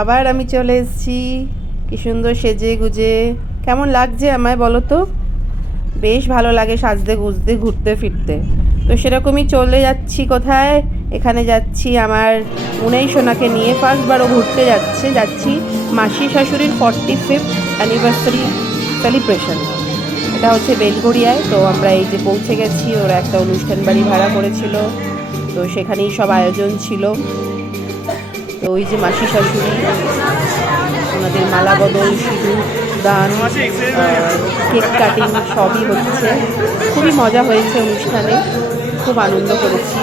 আবার আমি চলে এসেছি, কি সুন্দর সেজে গুজে। কেমন লাগছে আমায় বলো তো? বেশ ভালো লাগে সাজতে গুজতে ঘুরতে ফিরতে। তো সেরকমই চলে যাচ্ছি। কোথায়? এখানে যাচ্ছি আমার মুনেই সোনাকে নিয়ে। ফার্স্টবারও ঘুরতে যাচ্ছি মাসি শাশুড়ির 45th অ্যানিভার্সারি সেলিব্রেশন। এটা হচ্ছে বেলঘড়িয়ায়। তো আমরা এই যে পৌঁছে গেছি। ওরা একটা অনুষ্ঠান বাড়ি ভাড়া করেছিল, তো সেখানেই সব আয়োজন ছিল। তো ওই যে মাসি শাশুড়ি, ওনাদের মালা বদল, সিঁদুর দান, কেক কাটিং সবই হচ্ছে। খুবই মজা হয়েছে অনুষ্ঠানে, খুব আনন্দ করেছি।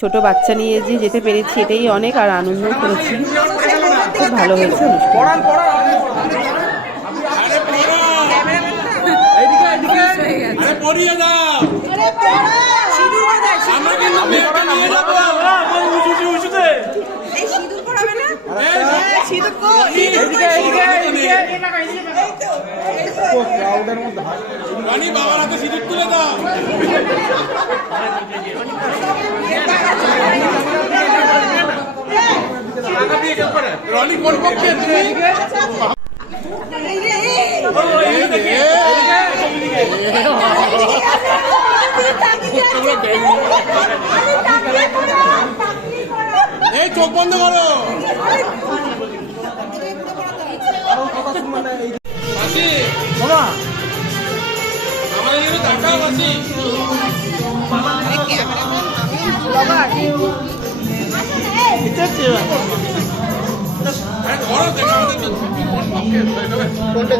ছোট বাচ্চা নিয়ে যে যেতে পেরেছি এটাই অনেক, আর আনন্দ করেছি। খুব ভালো হয়েছে অনুষ্ঠান। বাবার হাতে সিঁদুর তুলে দাও। রনি কোন পক্ষে তুমি? এই চোখ বন্ধ করো। আমাদের জন্য টাকাও আছে। ধরো দেখা কোনটা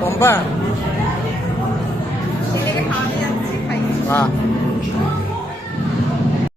পম্পা?